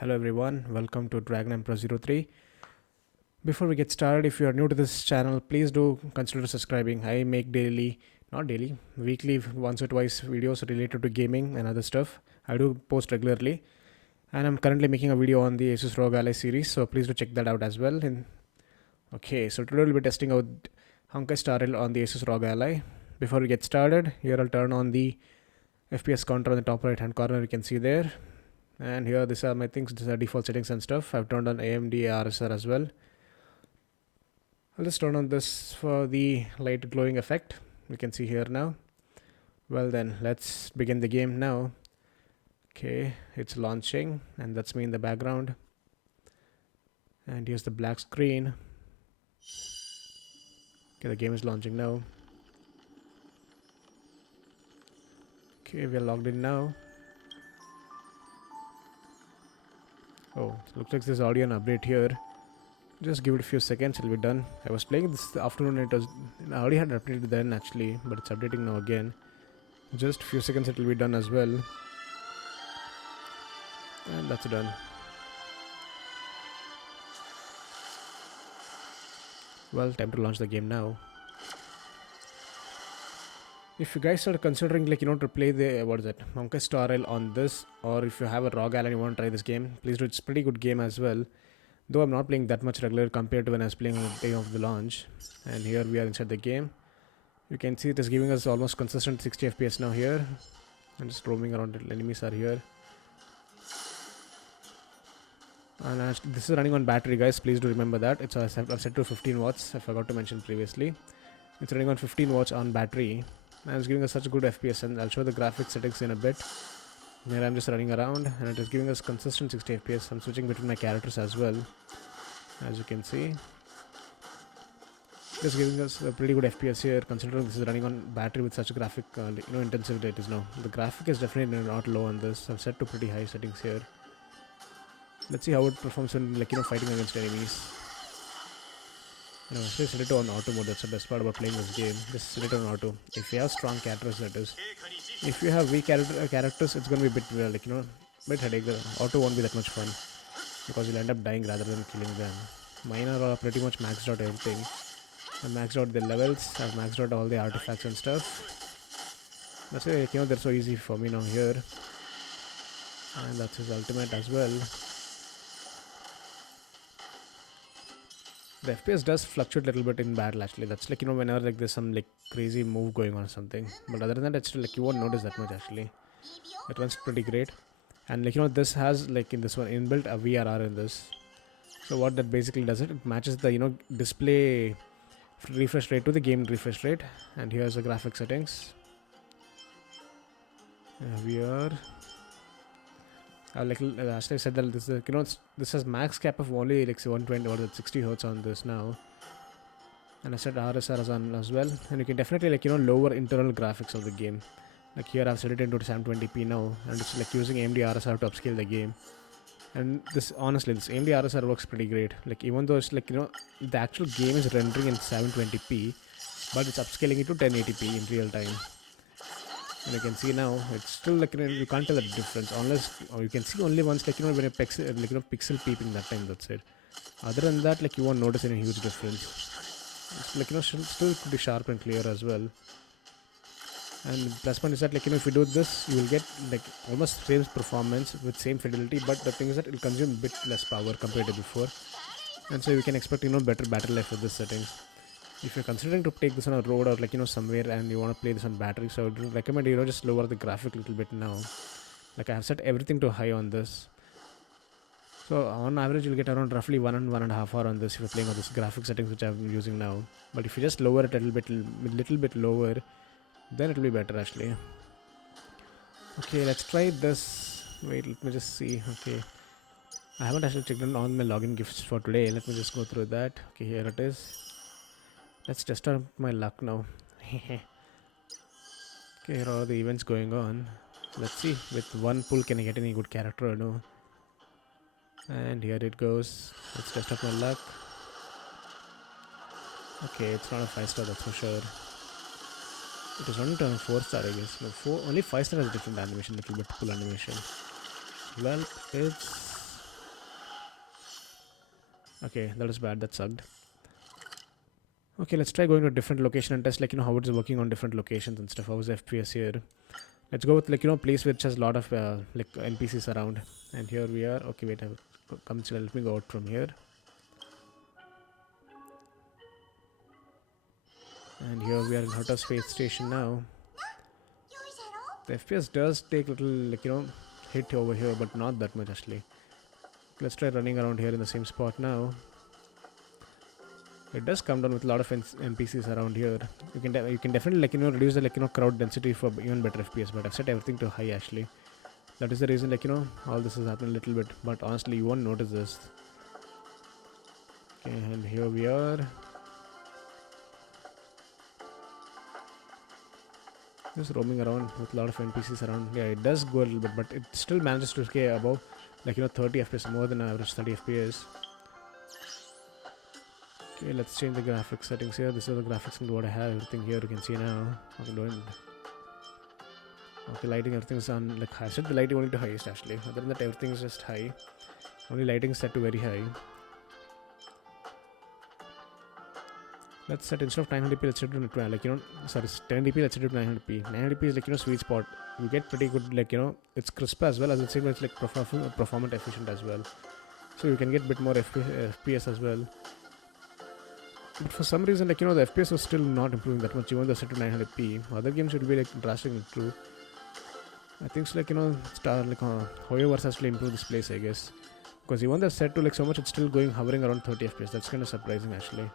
Hello everyone, welcome to Dragon Emperor 03. Before we get started, if you are new to this channel, please do consider subscribing. I make not daily, weekly, once or twice videos related to gaming and other stuff. I do post regularly, and I'm currently making a video on the Asus ROG Ally series, so please do check that out as well. So today we'll be testing out Honkai Star Rail on the Asus ROG Ally. Before we get started, here I'll turn on the FPS counter on the top right hand corner. You can see there. And here these are my things, these are default settings and stuff. I've turned on AMD RSR as well. I'll just turn on this for the light glowing effect. You can see here now. Well then, let's begin the game now. Okay, it's launching and that's me in the background. And here's the black screen. Okay, the game is launching now. Okay, we are logged in now. Oh, looks like there's already an update here. Just give it a few seconds, it'll be done. I was playing this afternoon, I already had updated then actually, but it's updating now again. Just a few seconds, it'll be done as well. And that's done. Well, time to launch the game now. If you guys are considering to play the Honkai Star Rail on this, or if you have a ROG Ally and you want to try this game, please do. It's a pretty good game as well. Though I'm not playing that much regular compared to when I was playing on the day of the launch. And here we are inside the game. You can see it is giving us almost consistent 60 FPS now here. I'm just roaming around, the enemies are here. And this is running on battery, guys, please do remember that. I've set to 15 watts, I forgot to mention previously. It's running on 15 watts on battery. And it's giving us such a good FPS, and I'll show the graphics settings in a bit. Here I'm just running around and it is giving us consistent 60 FPS. I'm switching between my characters as well, as you can see. Just giving us a pretty good FPS here, considering this is running on battery with such a graphic intensity it is now. The graphic is definitely not low on this. I've set to pretty high settings here. Let's see how it performs when fighting against enemies. Actually set it on auto mode. That's the best part about playing this game. Just set it on auto. If you have strong characters, that is. If you have weak characters, it's going to be a bit bit headache. The auto won't be that much fun because you'll end up dying rather than killing them. Mine are pretty much maxed out everything. I've maxed out the levels. I've maxed out all the artifacts and stuff. That's why they're so easy for me now here. And that's his ultimate as well. The FPS does fluctuate a little bit in battle actually. That's whenever there's some crazy move going on or something. But other than that, it's still you won't notice that much actually. It runs pretty great. And this has in this one inbuilt a VRR in this. So what that basically does it matches the display refresh rate to the game refresh rate. And here's the graphic settings. VR. Last I said that this this has max cap of only 120 or 60 hertz on this now, and I set RSR on as well, and you can definitely lower internal graphics of the game. Here I've set it into 720p now, and it's using AMD RSR to upscale the game. And this honestly, this AMD RSR works pretty great. Even though it's the actual game is rendering in 720p, but it's upscaling it to 1080p in real time. And you can see now it's still you can't tell the difference unless, or you can see only once when a pixel peeping that time. That's it. Other than that, you won't notice any huge difference. It's still pretty sharp and clear as well. And plus point is that if you do this, you will get almost same performance with same fidelity, but the thing is that it will consume a bit less power compared to before, and so you can expect better battery life with this settings. If you're considering to take this on a road or somewhere and you want to play this on battery, so I would recommend just lower the graphic a little bit now. I have set everything to high on this. So on average you'll get around roughly 1.5 hours on this if you're playing on this graphic settings which I'm using now. But if you just lower it a little bit lower, then it'll be better actually. Okay, let's try this. Wait, let me just see. Okay, I haven't actually checked on all my login gifts for today. Let me just go through that. Okay, here it is. Let's test out my luck now. Okay, here are the events going on. Let's see, with one pull can I get any good character or no. And here it goes. Let's test out my luck. Okay, it's not a 5-star, that's for sure. It is only on 4-star, I guess. No, only 5-star has a different animation, little bit pull animation. Well, it's Okay, that is bad. That sucked. Okay, let's try going to a different location and test how it's working on different locations and stuff. How's FPS here? Let's go with place which has a lot of NPCs around. And here we are. Okay, wait. Come chill. Let me go out from here. And here we are in Hotta Space Station now. The FPS does take a little hit over here, but not that much actually. Let's try running around here in the same spot now. It does come down with a lot of NPCs around here. You can definitely reduce the crowd density for even better FPS. But I've set everything to high actually. That is the reason all this is happening a little bit. But honestly, you won't notice this. Okay, and here we are. Just roaming around with a lot of NPCs around. Yeah, it does go a little bit, but it still manages to stay above 30 FPS, more than average 30 FPS. Okay, let's change the graphics settings here. This is the graphics and what I have. Everything here you can see now. Okay, lighting, everything's on I set the lighting only to highest actually. Other than that, everything is just high. Only lighting is set to very high. Let's set instead of 900p, let's set it to 1080p, let's set it to 900p. 900p is sweet spot. You get pretty good it's crisp as well as it seems it's performant efficient as well. So you can get a bit more FPS as well. But for some reason the FPS was still not improving that much even though set to 900p. Other games would be drastically true. I think so Hoyoverse has to improve this place I guess. Because even though set to so much it's still hovering around 30 FPS. That's kind of surprising actually.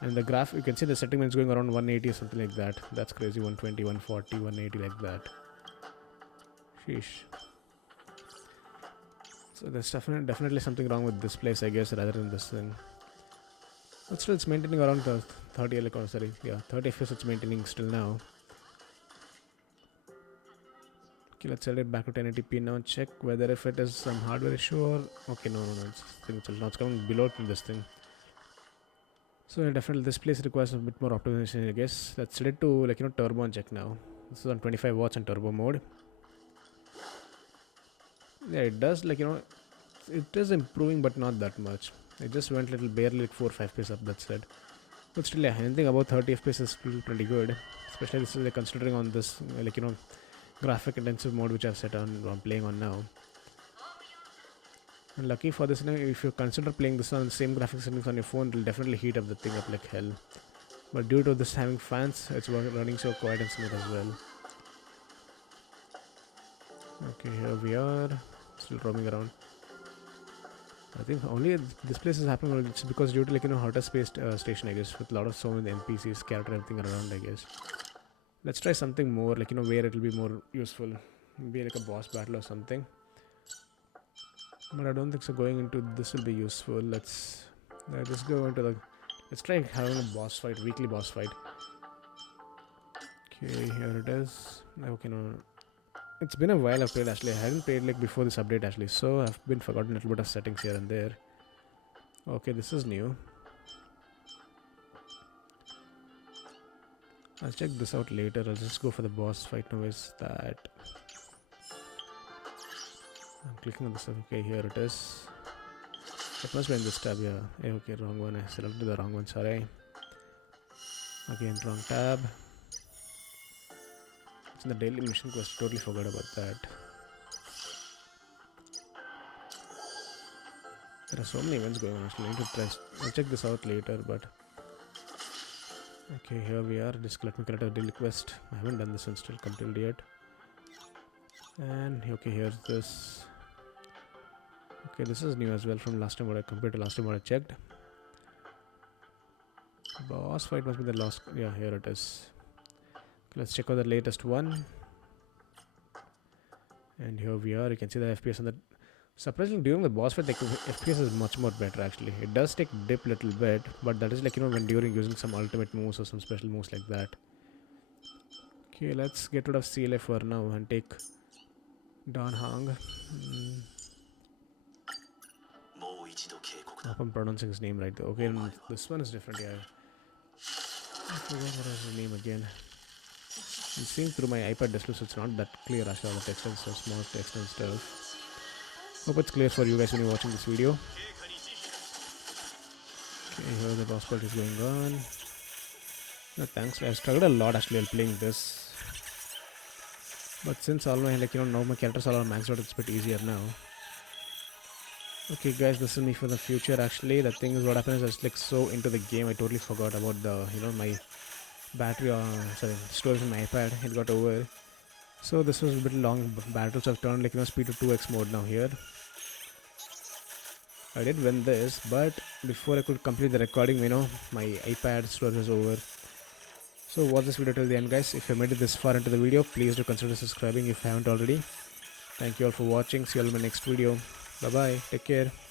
And the graph, you can see the setting is going around 180 or something like that. That's crazy. 120, 140, 180 like that. Sheesh. So there's definitely something wrong with this place I guess rather than this thing. But still it's maintaining around the 30 FPS it's maintaining still now. Okay, let's set it back to 1080p now. Check whether if it is some hardware issue or... Okay, no. It's coming below this thing. So definitely this place requires a bit more optimization I guess. Let's set it to turbo and check now. This is on 25 watts in turbo mode. Yeah, it does it is improving but not that much. It just went barely 4 or 5 FPS up, that's it. But still anything above 30 FPS is still pretty good. Especially this is considering on this graphic intensive mode which I've set on I'm playing on now. And lucky for this, if you consider playing this on the same graphics settings on your phone, it will definitely heat up the thing up like hell. But due to this having fans, it's running so quiet and smooth as well. Okay, here we are, still roaming around. I think only this place is happening it's because due to Hotta Space Station I guess, with a lot of so many NPCs scattered everything around I guess. Let's try something more where it will be more useful. Maybe a boss battle or something. But I don't think so going into this will be useful. Let's just go into let's try having a boss fight, weekly boss fight. Okay, here it is. Okay, no. It's been a while I've played actually. I hadn't played before this update actually, so I've been forgotten a little bit of settings here and there. Okay, this is new. I'll check this out later. I'll just go for the boss fight now. Is that I'm clicking on this. Okay, here it is. It must be in this tab, yeah. Okay, wrong one. I selected the wrong one, sorry. Again, wrong tab. It's in the daily mission quest. Totally forgot about that. There are so many events going on actually. I need to try. I'll check this out later, but okay, here we are. Just let me collect a daily quest. I haven't done this one still completed yet. And okay, here's this. Okay, this is new as well from last time compared to last time what I checked. Boss fight must be the last. Yeah, here it is. Okay, let's check out the latest one. And here we are. You can see the FPS on the. Surprisingly, during the boss fight, FPS is much more better actually. It does take dip little bit, but that is when during using some ultimate moves or some special moves like that. Okay, let's get rid of CLA for now and take Dan Hang. I hope I'm pronouncing his name right though. Okay, and this one is different, yeah. I forgot what is his name again. I'm seeing through my iPad display, so it's not that clear actually, all the text and stuff, small text and stuff. Hope it's clear for you guys when you're watching this video. Okay, here the boss fight is going on. No, thanks. I struggled a lot actually while playing this. But since all my now my characters are all maxed out, it's a bit easier now. Okay guys, this is me for the future actually. The thing is what happened is I was like so into the game I totally forgot about the my battery storage on my iPad. It got over. So this was a bit long battle, so I've turned speed to 2x mode now here. I did win this, but before I could complete the recording, my iPad storage was over. So watch this video till the end guys. If you made it this far into the video, please do consider subscribing if you haven't already. Thank you all for watching. See you all in my next video. Bye bye. Take care.